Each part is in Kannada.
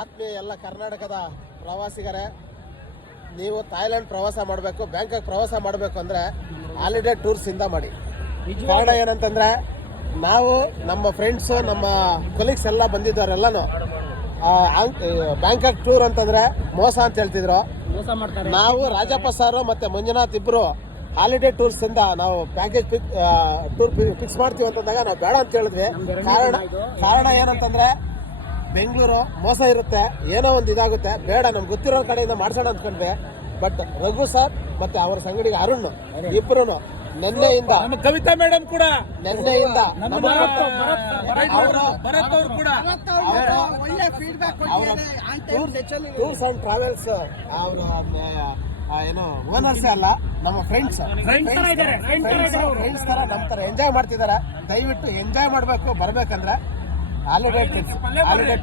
ಆತ್ಮೀಯ ಎಲ್ಲ ಕರ್ನಾಟಕದ ಪ್ರವಾಸಿಗರೇ, ನೀವು ಥಾಯ್ಲೆಂಡ್ ಪ್ರವಾಸ ಮಾಡಬೇಕು, ಬ್ಯಾಂಕಾಕ್ ಪ್ರವಾಸ ಮಾಡಬೇಕು ಅಂದರೆ ಹಾಲಿಡೇ ಟೂರ್ಸ್ ಇಂದ ಮಾಡಿ. ಕಾರಣ ಏನಂತಂದ್ರೆ, ನಾವು ನಮ್ಮ ಫ್ರೆಂಡ್ಸು ನಮ್ಮ ಕೊಲೀಗ್ಸ್ ಎಲ್ಲ ಬಂದಿದ್ದವರೆಲ್ಲನೂ ಬ್ಯಾಂಕಾಕ್ ಟೂರ್ ಅಂತಂದ್ರೆ ಮೋಸ ಅಂತ ಹೇಳ್ತಿದ್ರು. ನಾವು ರಾಜಪ್ಪ ಸಾರು ಮತ್ತೆ ಮಂಜುನಾಥ್ ಇಬ್ರು ಹಾಲಿಡೇ ಟೂರ್ಸ್ ಇಂದ ನಾವು ಪ್ಯಾಕೇಜ್ ಟೂರ್ ಫಿಕ್ಸ್ ಮಾಡ್ತೀವಿ ಅಂತಂದಾಗ ನಾವು ಬೇಡ ಅಂತ ಹೇಳಿದ್ವಿ. ಕಾರಣ ಏನಂತಂದ್ರೆ, ಬೆಂಗಳೂರು ಮೋಸ ಇರುತ್ತೆ, ಏನೋ ಒಂದು ಇದಾಗುತ್ತೆ, ಬೇಡ ನಮ್ಗೆ ಗೊತ್ತಿರೋ ಕಡೆಯಿಂದ ಮಾಡ್ಸೋಣ ಅಂದ್ಕೊಂಡ್ವಿ. ಬಟ್ ರಘು ಸರ್ ಮತ್ತೆ ಅವರ ಸಂಗಡಿಗೆ ಅರುಣ್ ಇಬ್ರು ನೆನ್ನೆಯಿಂದ, ಕವಿತಾ ಮೇಡಮ್ ಕೂಡ ನೆನ್ನೆಯಿಂದ ಟೂರ್ಸ್ ಅಂಡ್ ಟ್ರಾವೆಲ್ಸ್ ಅವರು ಏನು ಓನರ್ಸೇ ಅಲ್ಲ, ನಮ್ಮ ಫ್ರೆಂಡ್ಸ್ ತರ ನಮ್ಮ ತರ ಎಂಜಾಯ್ ಮಾಡ್ತಿದ್ದಾರೆ. ದಯವಿಟ್ಟು ಎಂಜಾಯ್ ಮಾಡ್ಬೇಕು. ಬರ್ಬೇಕಂದ್ರೆ ಹಾಲಿಡೇ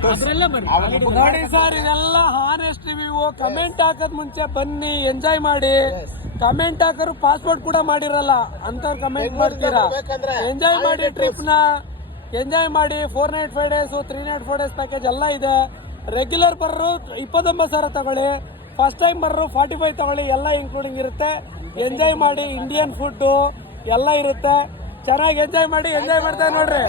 ಟೂರ್ಸ್ ನೋಡಿ ಸರ್, ಇದೆಲ್ಲ ಹಾನೆಸ್ಟ್ ರಿವ್ಯೂ. ಕಮೆಂಟ್ ಹಾಕದ್ ಮುಂಚೆ ಬನ್ನಿ, ಎಂಜಾಯ್ ಮಾಡಿ. ಕಮೆಂಟ್ ಹಾಕರು ಪಾಸ್ಪೋರ್ಟ್ ಕೂಡ ಮಾಡಿರಲ್ಲ ಅಂತವ್ರು ಕಮೆಂಟ್ ಮಾಡ್ತೀರಾ. ಎಂಜಾಯ್ ಮಾಡಿ, ಟ್ರಿಪ್ ನ ಎಂಜಾಯ್ ಮಾಡಿ. 4 night 5 days 3 night 4 days package ಎಲ್ಲ ಇದೆ. ರೆಗ್ಯುಲರ್ ಬರ್ರು 29,000 ತಗೊಳ್ಳಿ, ಫಸ್ಟ್ ಟೈಮ್ ಬರ್ರು 45 ತಗೊಳ್ಳಿ, ಎಲ್ಲ ಇನ್ಕ್ಲೂಡಿಂಗ್ ಇರುತ್ತೆ. ಎಂಜಾಯ್ ಮಾಡಿ, ಇಂಡಿಯನ್ ಫುಡ್ ಎಲ್ಲ ಇರುತ್ತೆ. ಚೆನ್ನಾಗಿ ಎಂಜಾಯ್ ಮಾಡಿ. ಎಂಜಾಯ್ ಮಾಡ್ತಾ ನೋಡ್ರಿ.